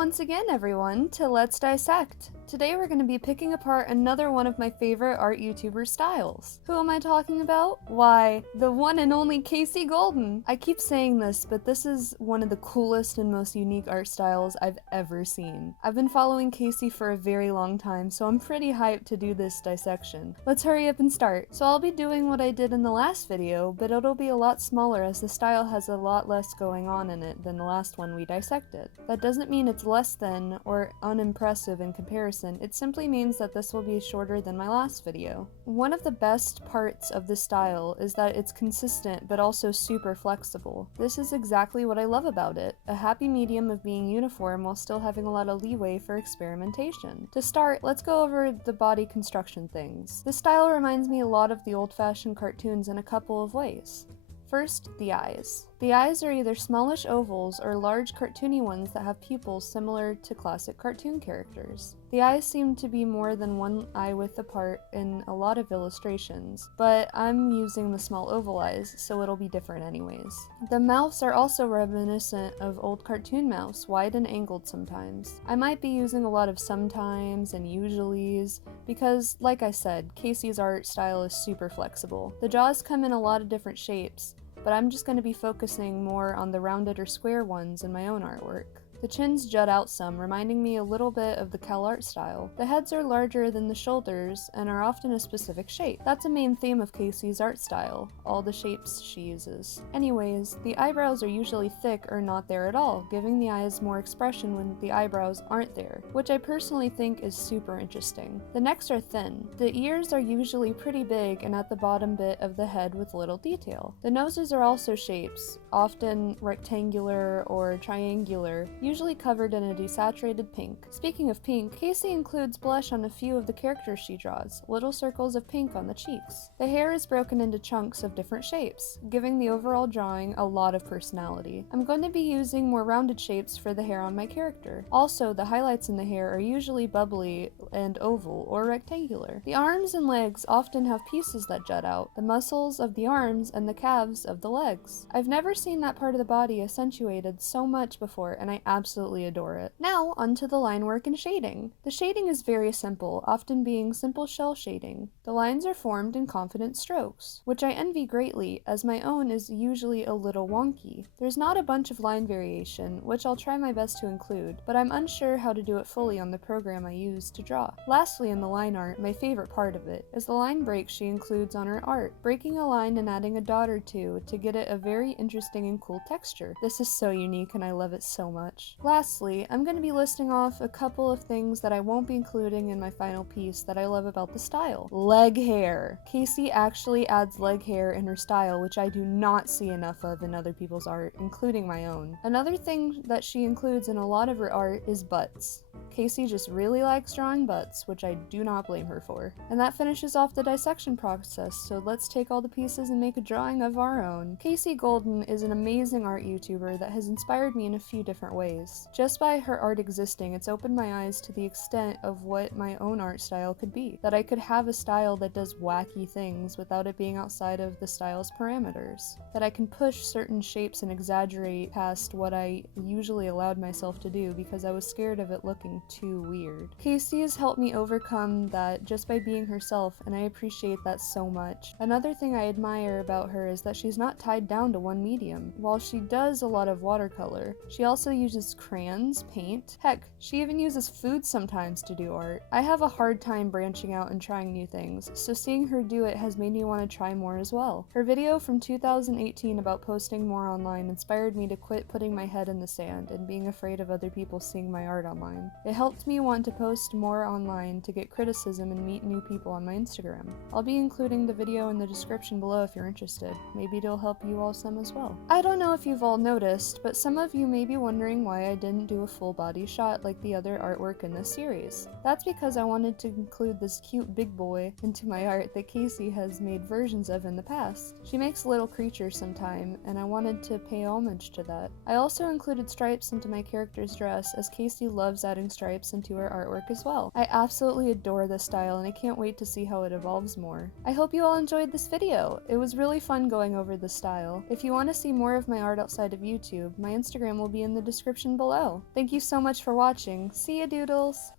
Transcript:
once again, everyone, to Let's Dissect. Today we're going to be picking apart another one of my favorite art YouTuber styles. Who am I talking about? Why, the one and only Kasey Golden! I keep saying this, but this is one of the coolest and most unique art styles I've ever seen. I've been following Kasey for a very long time, so I'm pretty hyped to do this dissection. Let's hurry up and start. So I'll be doing what I did in the last video, but it'll be a lot smaller as the style has a lot less going on in it than the last one we dissected. That doesn't mean it's less than or unimpressive in comparison, it simply means that this will be shorter than my last video. One of the best parts of this style is that it's consistent but also super flexible. This is exactly what I love about it, a happy medium of being uniform while still having a lot of leeway for experimentation. To start, let's go over the body construction things. This style reminds me a lot of the old-fashioned cartoons in a couple of ways. First, the eyes. The eyes are either smallish ovals or large cartoony ones that have pupils similar to classic cartoon characters. The eyes seem to be more than one eye width apart in a lot of illustrations, but I'm using the small oval eyes, so it'll be different anyways. The mouths are also reminiscent of old cartoon mouths, wide and angled sometimes. I might be using a lot of sometimes and usuallys, because, like I said, Kasey's art style is super flexible. The jaws come in a lot of different shapes, but I'm just going to be focusing more on the rounded or square ones in my own artwork. The chins jut out some, reminding me a little bit of the Cal art style. The heads are larger than the shoulders and are often a specific shape. That's a main theme of Kasey's art style, all the shapes she uses. Anyways, the eyebrows are usually thick or not there at all, giving the eyes more expression when the eyebrows aren't there, which I personally think is super interesting. The necks are thin. The ears are usually pretty big and at the bottom bit of the head with little detail. The noses are also shapes, often rectangular or triangular, usually covered in a desaturated pink. Speaking of pink, Kasey includes blush on a few of the characters she draws, little circles of pink on the cheeks. The hair is broken into chunks of different shapes, giving the overall drawing a lot of personality. I'm going to be using more rounded shapes for the hair on my character. Also, the highlights in the hair are usually bubbly and oval or rectangular. The arms and legs often have pieces that jut out, the muscles of the arms and the calves of the legs. I've never seen that part of the body accentuated so much before, and I absolutely adore it. Now, onto the line work and shading. The shading is very simple, often being simple shell shading. The lines are formed in confident strokes, which I envy greatly, as my own is usually a little wonky. There's not a bunch of line variation, which I'll try my best to include, but I'm unsure how to do it fully on the program I use to draw. Lastly, in the line art, my favorite part of it is the line breaks she includes on her art, breaking a line and adding a dot or two to get it a very interesting and cool texture. This is so unique and I love it so much. Lastly, I'm going to be listing off a couple of things that I won't be including in my final piece that I love about the style. Leg hair. Kasey actually adds leg hair in her style, which I do not see enough of in other people's art, including my own. Another thing that she includes in a lot of her art is butts. Kasey just really likes drawing butts, which I do not blame her for. And that finishes off the dissection process, so let's take all the pieces and make a drawing of our own. Kasey Golden is an amazing art YouTuber that has inspired me in a few different ways. Just by her art existing, it's opened my eyes to the extent of what my own art style could be. That I could have a style that does wacky things without it being outside of the style's parameters. That I can push certain shapes and exaggerate past what I usually allowed myself to do because I was scared of it looking too weird. Kasey has helped me overcome that just by being herself, and I appreciate that so much. Another thing I admire about her is that she's not tied down to one medium. While she does a lot of watercolor, she also uses crayons, paint, heck, she even uses food sometimes to do art. I have a hard time branching out and trying new things, so seeing her do it has made me want to try more as well. Her video from 2018 about posting more online inspired me to quit putting my head in the sand and being afraid of other people seeing my art online. It helped me want to post more online to get criticism and meet new people on my Instagram. I'll be including the video in the description below if you're interested. Maybe it'll help you all some as well. I don't know if you've all noticed, but some of you may be wondering why I didn't do a full body shot like the other artwork in this series. That's because I wanted to include this cute big boy into my art that Kasey has made versions of in the past. She makes little creatures sometime, and I wanted to pay homage to that. I also included stripes into my character's dress, as Kasey loves adding stripes into her artwork as well. I absolutely adore this style and I can't wait to see how it evolves more. I hope you all enjoyed this video. It was really fun going over this style. If you want to see more of my art outside of YouTube, my Instagram will be in the description description below. Thank you so much for watching. See ya, doodles!